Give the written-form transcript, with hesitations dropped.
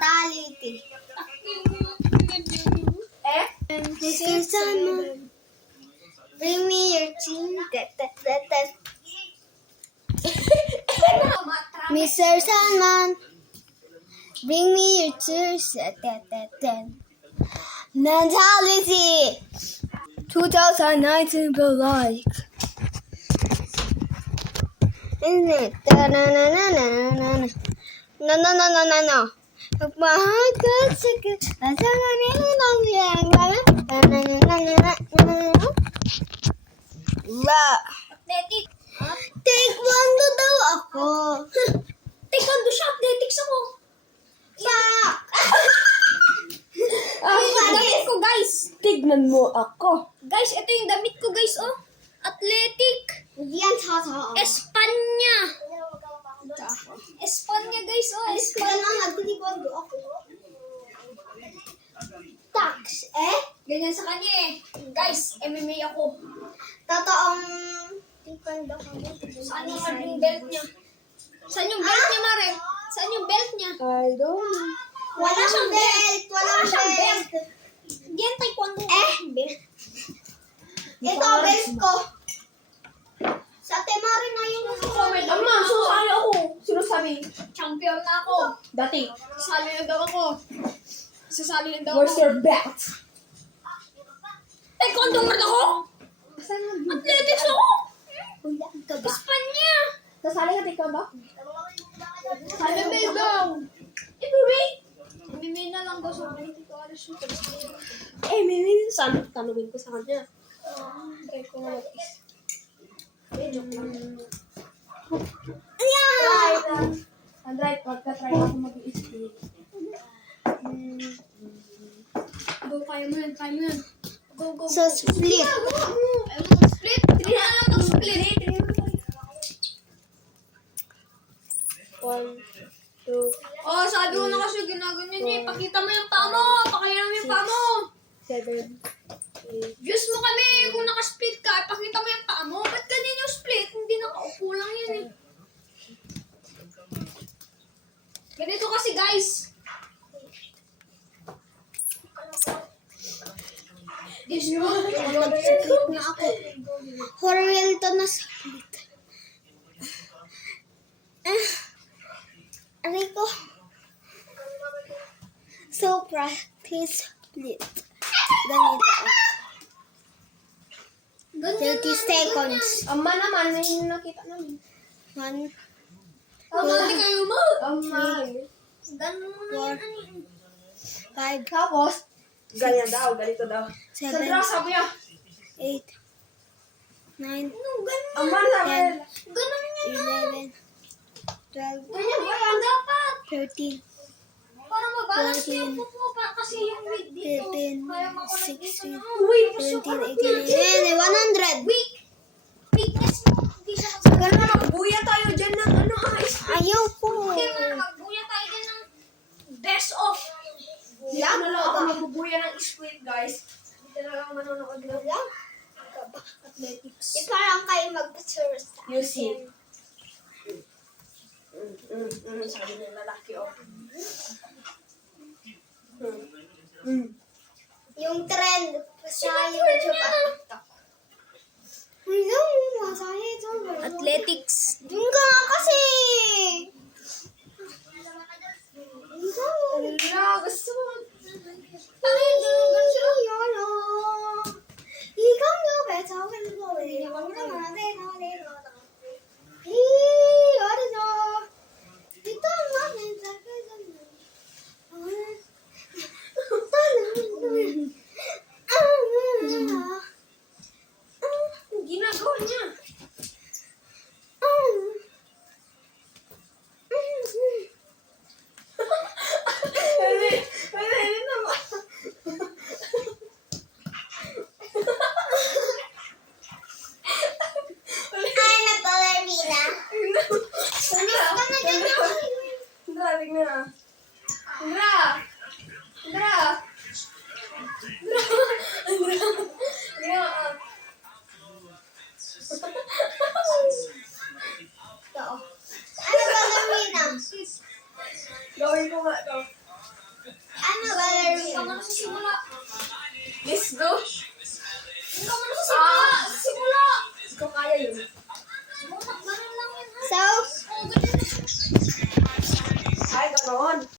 Immortality. Mr. Sandman, bring me your chin. Mr. Sandman, bring me your tears. Mentality. 2019 will like. No. Mahal ka sakit. Athletic. Taekwondo daw ako. Taekwondo siya. Athletics ako. Pak! Yung damit ko, guys. Tignan mo ako. Guys, ito yung damit ko, guys, oh. Athletic. Yan tata. Espanya. Espanya, guys, oh. Alis ko na lang. Nagtitaekwondo ako. Tax, Ganyan sa kanya eh. Guys, MMA ako. Totoong taekwondo ka. Saan yung belt niya? Saan yung belt niya, Mare? Saan yung belt niya? I don't know. Wala siyang belt. Wala siyang belt. Yan, taekwondo. Belt. Ito, belt ko. Sa temari na yung Ama, susali ako. Sino sabi? Champion na ako. Dati. Sasali na daw ako. Sasali na daw Where's ako. your belt? Taekwondo nga ako. Athletics ako. Wala ka ba? Espanya. Sasali ka taekwondo? MMA daw. MMA? MMA na lang daw. So, hindi ko alas yung Mimi, saan tanungin ko sa kanya? try ko nga mag-is. Joke lang. Android, pagka-try ako mag-i-split. Go, kaya mo yan. Kaya mo yan. Go. So, split. Ayaw mo mag-split. Hindi na lang mag-split. 1, 2, Oh, sabi ko na kasi ginaganyan niya. Pakita mo yung paa mo. Pakita mo yung paa mo. 7, 8. Views mo kami kung naka-split ka. Pakita mo yung paa mo. Ba't ganyan yung split? Hindi nakaupo lang yan eh. Ganito kasi guys. This one. Split na ako. Horror to na split. Aray ko. So, practice split. Ganito. 30 seconds. Ama naman, may nakita namin. 1, Mali kayo mo. Ama. Ganun mo na yan. 5, Tapos, ganyan daw, ganito daw. 7, Sa draw, sabi niya. 8, 9, Ama sabi. 11, 12, Ganyan ba yan dapat? 13, Para mabalance yung foot mo pa kasi yung weight dito. 15, Kaya makulit 16, dito na. 17, 18, 100. Weak. Weakness mo. Hindi siya Ganun na, buya tayo dyan ng ano, ayos. Ayaw ko. Kaya nga, magbuya tayo din ng best of. Yan na lang ako magbubuya ng squid, guys. Dito na lang manonood lang. Athletics. Di parang kayo mag-picture sa You see. Sabi ng lalaki, oh. yung trend sa YouTube at TikTok. Athletics. Doon ka nga kasi. Wala, gusto mo. Ginagawa niya. yun.